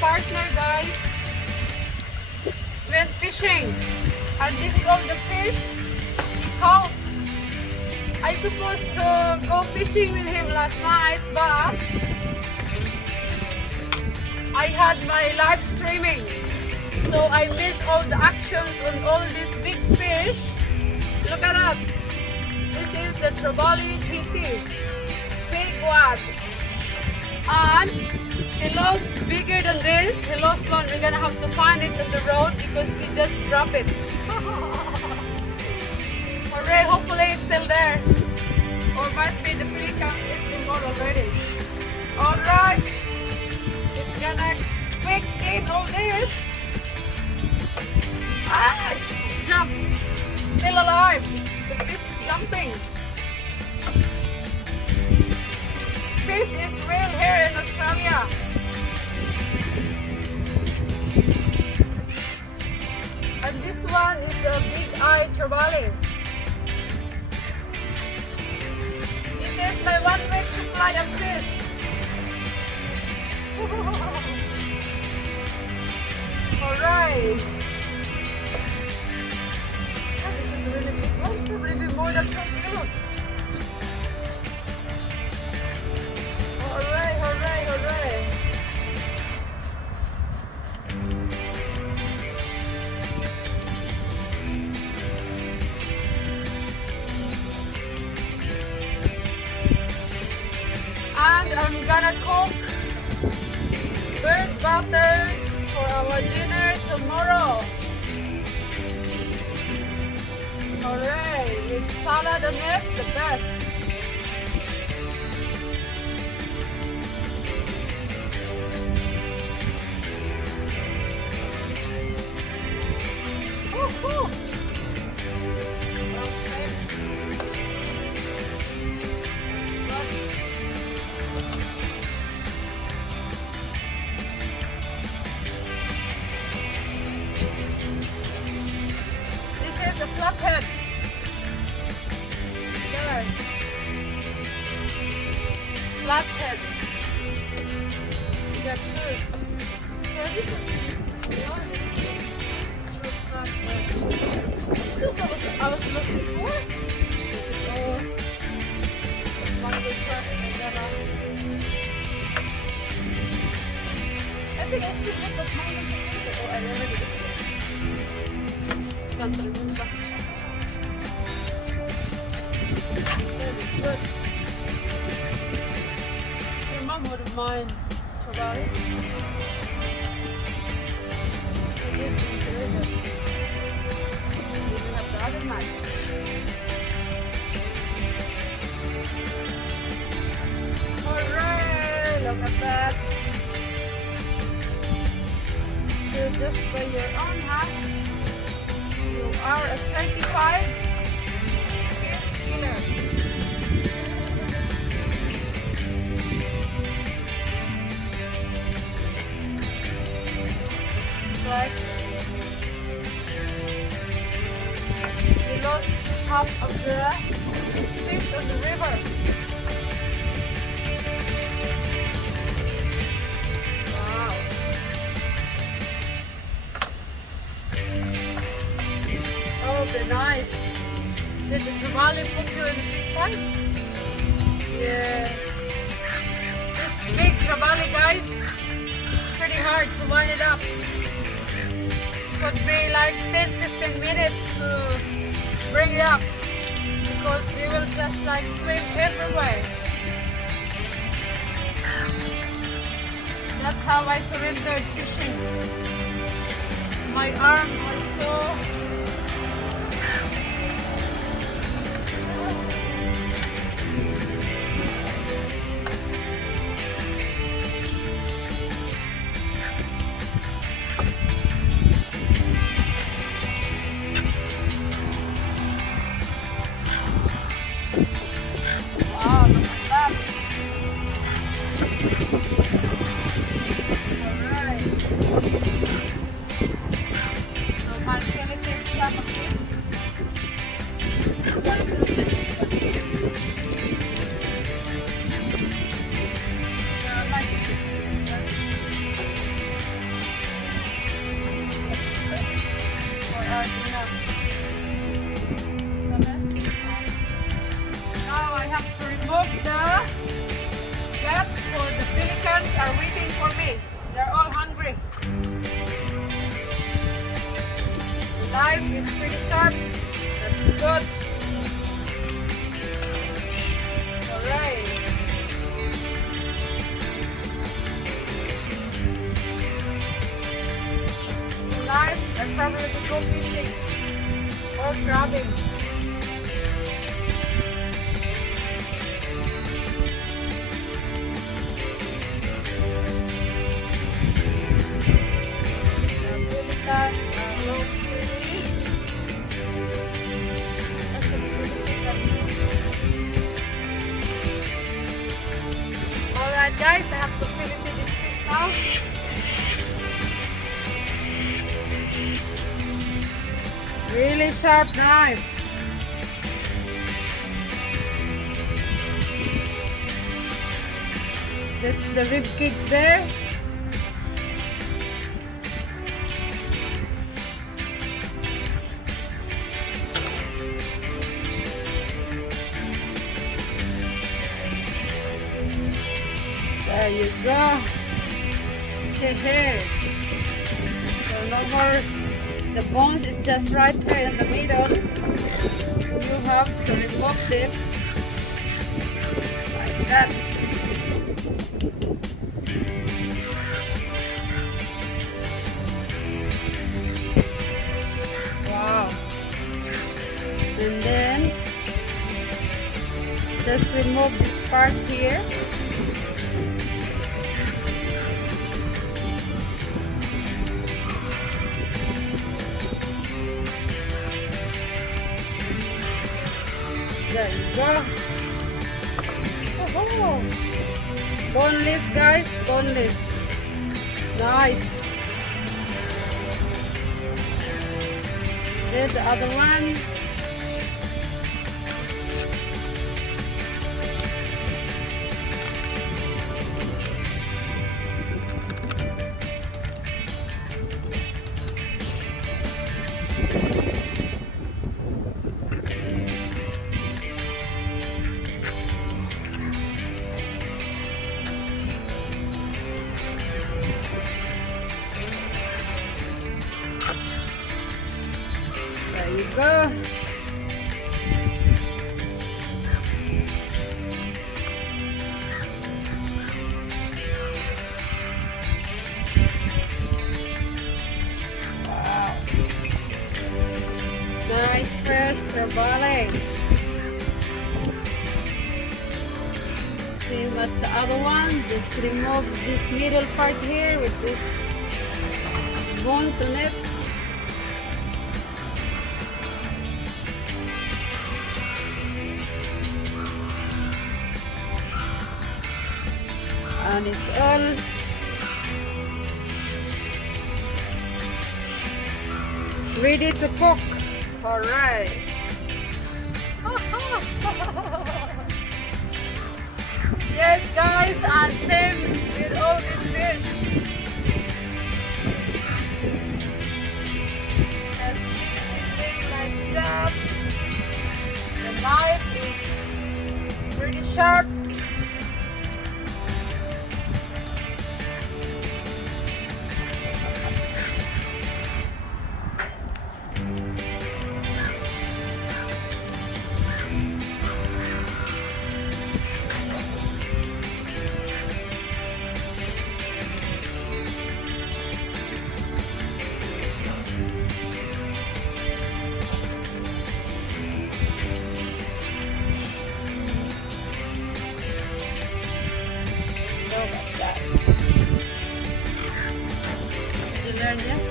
Partner guys went fishing, and this is all the fish caught. I supposed to go fishing with him last night, but I had my live streaming, so I missed all the actions on all these big fish. Look at that. This is the trevally big one, and he lost bigger than this. He lost one. We're gonna have to find it on the road because he just dropped it. Alright, hopefully it's still there. Or might be the pelicans eating more already. Alright, it's gonna quick clean all this. Ah, jump. Still alive. The fish is jumping. Fish is real here in Australia. And this one is the big-eye trevally. This is my 1 week supply of fish. Alright. This is really big one, probably more than 2 kilos. Alright, alright, alright. And I'm gonna cook bird butter for our dinner tomorrow. Alright, with salad on it, the best. Woo-hoo. Okay. This is a flathead. There. Flathead. They're good. This I was looking for. Oh, I think I still have the mango potato. Oh, I already did it. Can't remember. Good. Your mom wouldn't mind trevally. I did enjoy it. Other night. Hooray! Look at that. You're just by your own hand. You are a certified fish killer. Right. Lost half of the fish on the river. Wow. Oh, they're nice. Did the trevally put you in a big fight? Yeah. This big trevally, guys, pretty hard to wind it up. It would be like 10-15 minutes to bring it up because they will just like swim everywhere. That's how I surrendered fishing. My arm was so wow. out grabbing. Pelican, look pretty. That's a pretty pelican. Alright guys, I have to fillet this fish now. Really sharp knife. That's the rib cage there. There you go. Hey. So over the bones is just right there in the middle. You have to remove it like that. Wow. And then just remove this part here. There you go. Oh, boneless guys, boneless. Nice. There's the other one. There you go. Wow. Nice fresh trevally. Same as the other one. Just remove this middle part here with this bones on it. And it's all ready to cook. All right. Yes guys, and same with all this fish. Just keep it like that. The knife is pretty sharp. Like that. Did you learn yet?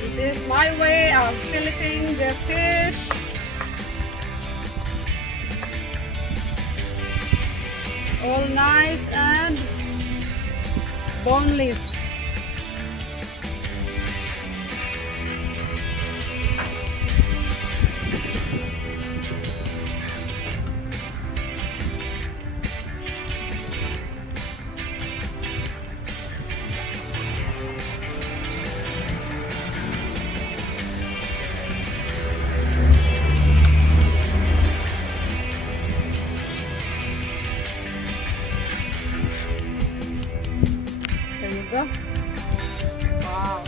This is my way of filleting the fish. All nice and boneless. Go. Wow.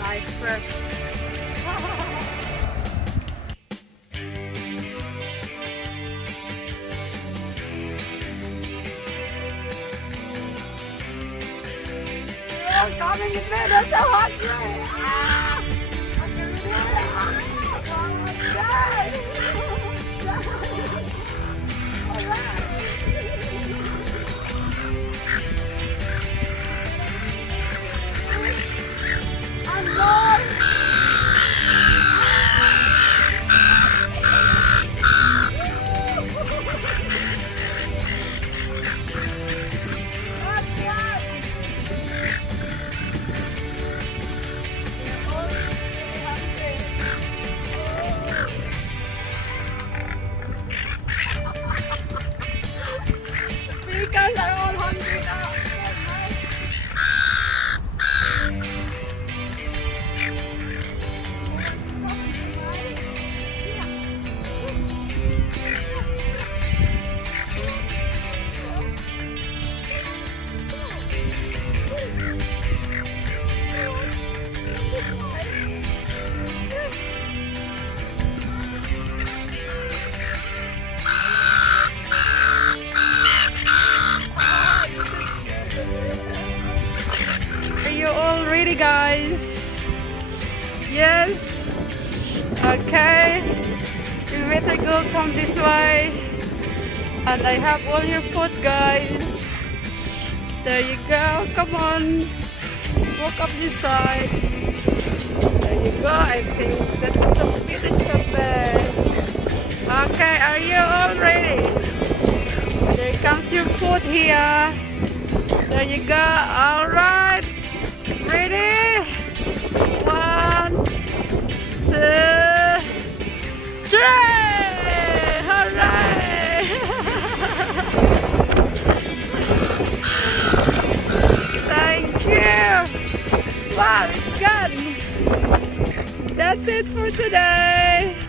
Nice fresh. are coming in there. That's so hungry. Ah! I can do it. Oh my God. All right. And more. Pelicans are all hungry now. Are you all ready, guys? Yes? Okay. You better go come this way. And I have all your food, guys. There you go. Come on. Walk up this side. There you go. I think that's the village up there. Okay, are you all ready? There comes your food here. There you go. All right. Ready? 1, 2, 3. Hooray! Thank you. Wow, it's gone. That's it for today.